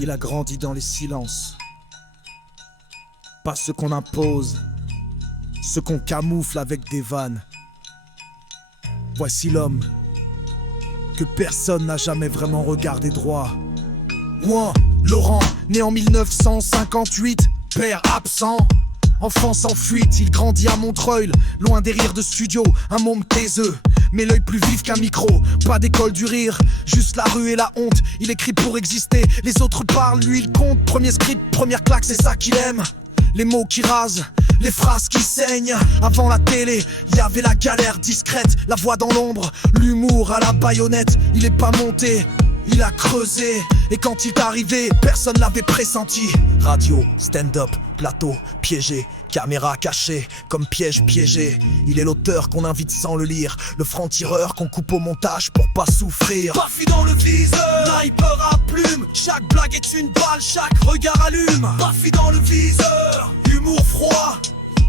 Il a grandi dans les silences. Pas ce qu'on impose, ce qu'on camoufle avec des vannes. Voici l'homme que personne n'a jamais vraiment regardé droit. Moi, Laurent, né en 1958, père absent. Enfance en fuite, il grandit à Montreuil, loin des rires de studio, un môme taiseux, mais l'œil plus vif qu'un micro. Pas d'école du rire, juste la rue et la honte. Il écrit pour exister, les autres parlent, lui il compte. Premier script, première claque, c'est ça qu'il aime. Les mots qui rasent, les phrases qui saignent. Avant la télé, il y avait la galère discrète, la voix dans l'ombre, l'humour à la baïonnette. Il est pas monté, il a creusé, et quand il est arrivé, personne l'avait pressenti. Radio, stand-up, plateau, piégé, caméra cachée, comme piège piégé. Il est l'auteur qu'on invite sans le lire, le franc-tireur qu'on coupe au montage pour pas souffrir. Baffy dans le viseur, sniper à plume, chaque blague est une balle, chaque regard allume. Baffy dans le viseur, humour froid,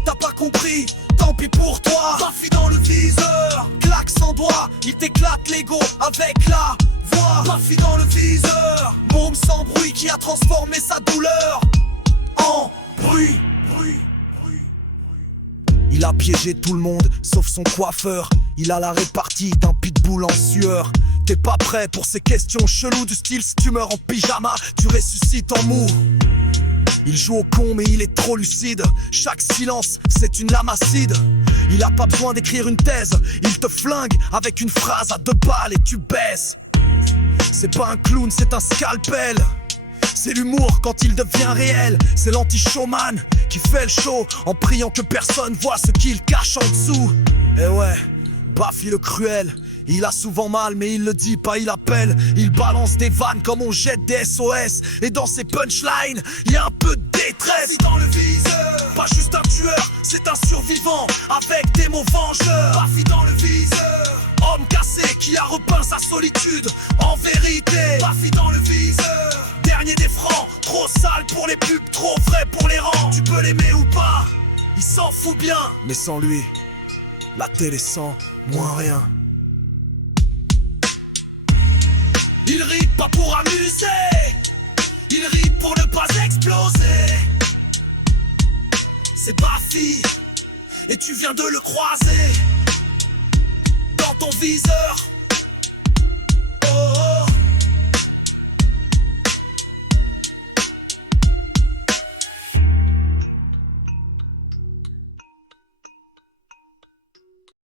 t'as pas compris, tant pis pour toi. Baffy dans le viseur, claque sans doigt, il t'éclate l'ego avec la voix. Baffy dans le viseur, môme sans bruit qui a transformé sa douleur en bruit. Il a piégé tout le monde, sauf son coiffeur. Il a la répartie d'un pitbull en sueur. T'es pas prêt pour ces questions cheloues du style si tu meurs en pyjama, tu ressuscites en mou. Il joue au con mais il est trop lucide. Chaque silence c'est une lame acide. Il a pas besoin d'écrire une thèse, il te flingue avec une phrase à 2 balles et tu baisses. C'est pas un clown, c'est un scalpel. C'est l'humour quand il devient réel. C'est l'anti-showman qui fait le show en priant que personne voit ce qu'il cache en dessous. Et ouais, Baffy le cruel, il a souvent mal mais il le dit pas, il appelle. Il balance des vannes comme on jette des SOS. Et dans ses punchlines, il y a un peu de détresse. Baffy dans le viseur, pas juste un tueur, c'est un survivant avec des mots vengeurs. Baffy dans le viseur, homme cassé qui a repeint sa solitude en vérité. Baffy dans le viseur, dernier des francs, trop sale pour les pubs, trop vrai pour les rangs. Tu peux l'aimer ou pas, il s'en fout bien. Mais sans lui, la télé sent moins rien. Il rit pas pour amuser, il rit pour ne pas exploser. C'est Baffy, et tu viens de le croiser dans ton viseur.